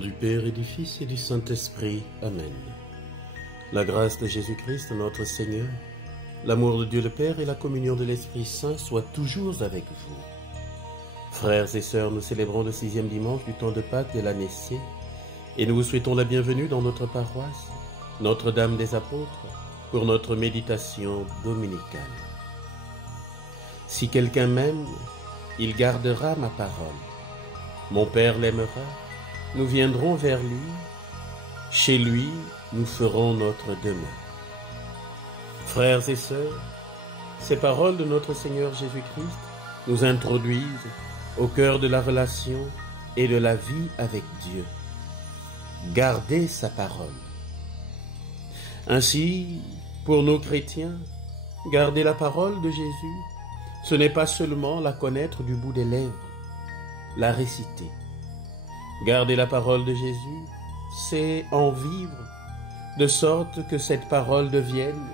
nom du Père et du Fils et du Saint-Esprit. Amen. La grâce de Jésus-Christ, notre Seigneur, l'amour de Dieu le Père et la communion de l'Esprit Saint soient toujours avec vous. Frères et sœurs, nous célébrons le 6e dimanche du temps de Pâques de l'année C et nous vous souhaitons la bienvenue dans notre paroisse, Notre-Dame des Apôtres, pour notre méditation dominicale. Si quelqu'un m'aime, il gardera ma parole. Mon Père l'aimera, nous viendrons vers lui, chez lui nous ferons notre demeure. Frères et sœurs, ces paroles de notre Seigneur Jésus-Christ nous introduisent au cœur de la relation et de la vie avec Dieu. Gardez sa parole. Ainsi, pour nos chrétiens, garder la parole de Jésus, ce n'est pas seulement la connaître du bout des lèvres, la réciter. Garder la parole de Jésus, c'est en vivre, de sorte que cette parole devienne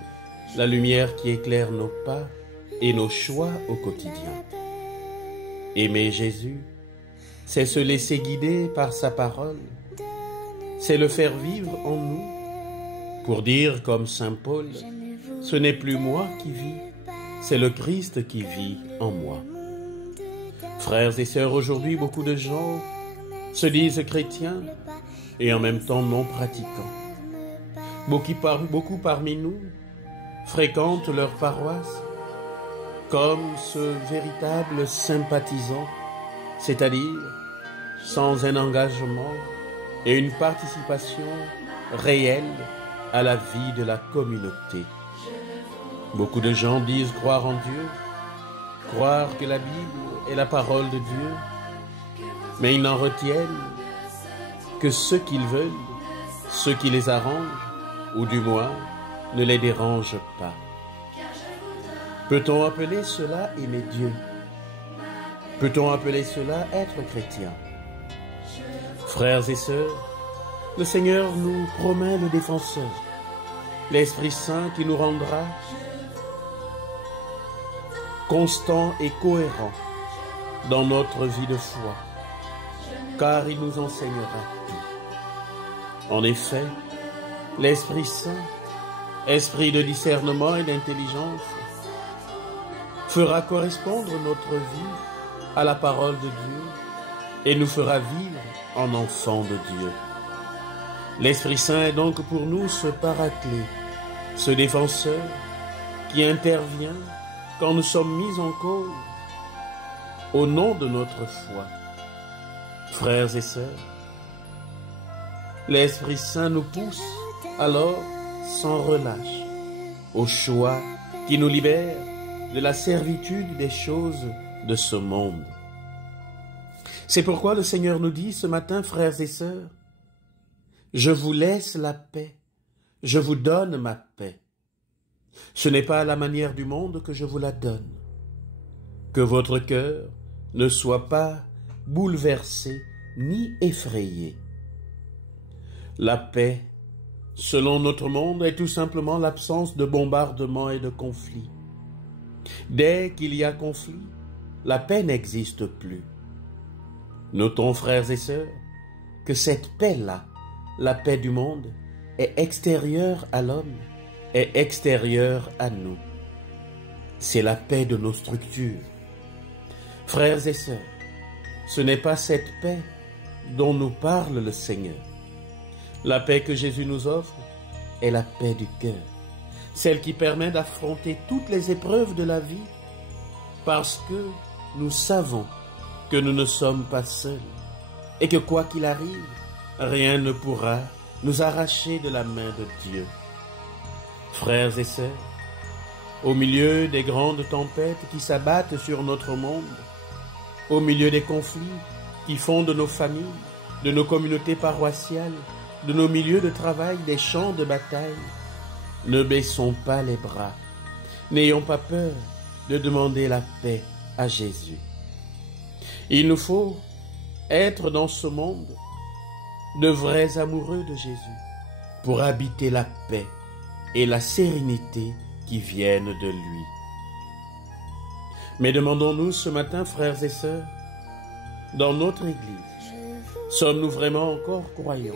la lumière qui éclaire nos pas et nos choix au quotidien. Aimer Jésus, c'est se laisser guider par sa parole, c'est le faire vivre en nous, pour dire comme saint Paul, ce n'est plus moi qui vis, c'est le Christ qui vit en moi. Frères et sœurs, aujourd'hui, beaucoup de gens se disent chrétiens et en même temps non pratiquants. Beaucoup parmi nous fréquentent leur paroisse comme ce véritable sympathisant, c'est-à-dire sans un engagement et une participation réelle à la vie de la communauté. Beaucoup de gens disent croire en Dieu, croire que la Bible est la parole de Dieu, mais ils n'en retiennent que ce qu'ils veulent, ce qui les arrange, ou du moins ne les dérange pas. Peut-on appeler cela aimer Dieu? Peut-on appeler cela être chrétien? Frères et sœurs, le Seigneur nous promet le défenseur, l'Esprit Saint qui nous rendra constant et cohérent dans notre vie de foi, car il nous enseignera tout. En effet, l'Esprit Saint, esprit de discernement et d'intelligence, fera correspondre notre vie à la parole de Dieu et nous fera vivre en enfants de Dieu. L'Esprit Saint est donc pour nous ce paraclet, ce défenseur qui intervient quand nous sommes mis en cause au nom de notre foi. Frères et sœurs, l'Esprit Saint nous pousse alors sans relâche au choix qui nous libère de la servitude des choses de ce monde. C'est pourquoi le Seigneur nous dit ce matin, frères et sœurs, je vous laisse la paix, je vous donne ma paix. Ce n'est pas à la manière du monde que je vous la donne. Que votre cœur ne soit pas bouleversé ni effrayé. La paix, selon notre monde, est tout simplement l'absence de bombardements et de conflits. Dès qu'il y a conflit, la paix n'existe plus. Notons, frères et sœurs, que cette paix-là, la paix du monde, est extérieure à l'homme, est extérieure à nous. C'est la paix de nos structures. Frères et sœurs, ce n'est pas cette paix dont nous parle le Seigneur. La paix que Jésus nous offre est la paix du cœur, celle qui permet d'affronter toutes les épreuves de la vie, parce que nous savons que nous ne sommes pas seuls et que quoi qu'il arrive, rien ne pourra nous arracher de la main de Dieu. Frères et sœurs, au milieu des grandes tempêtes qui s'abattent sur notre monde, au milieu des conflits qui font de nos familles, de nos communautés paroissiales, de nos milieux de travail des champs de bataille, ne baissons pas les bras, n'ayons pas peur de demander la paix à Jésus. Il nous faut être dans ce monde de vrais amoureux de Jésus pour habiter la paix et la sérénité qui viennent de lui. Mais demandons-nous ce matin, frères et sœurs, dans notre Église, Sommes-nous vraiment encore croyants?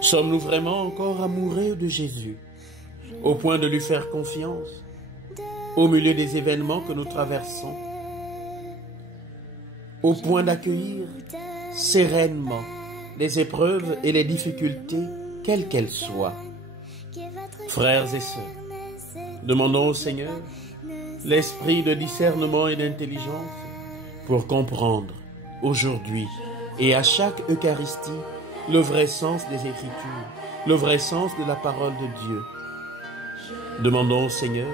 Sommes-nous vraiment encore amoureux de Jésus, au point de lui faire confiance, au milieu des événements que nous traversons, au point d'accueillir sereinement les épreuves et les difficultés, quelles qu'elles soient? Frères et sœurs, demandons au Seigneur l'esprit de discernement et d'intelligence pour comprendre aujourd'hui et à chaque Eucharistie le vrai sens des Écritures, le vrai sens de la parole de Dieu. Demandons au Seigneur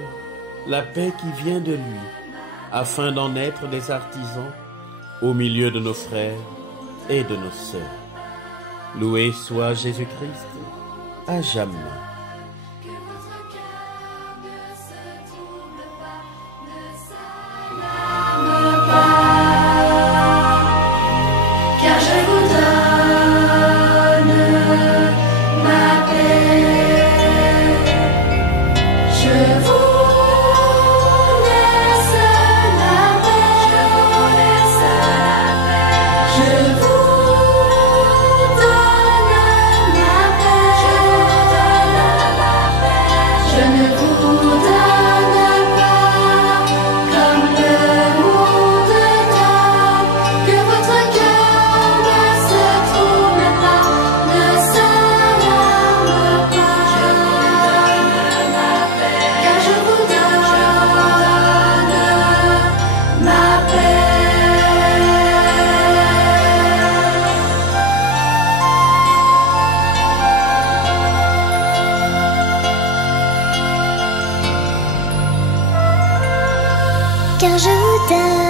la paix qui vient de lui, afin d'en être des artisans au milieu de nos frères et de nos sœurs. Loué soit Jésus-Christ, à jamais. Car je vous donne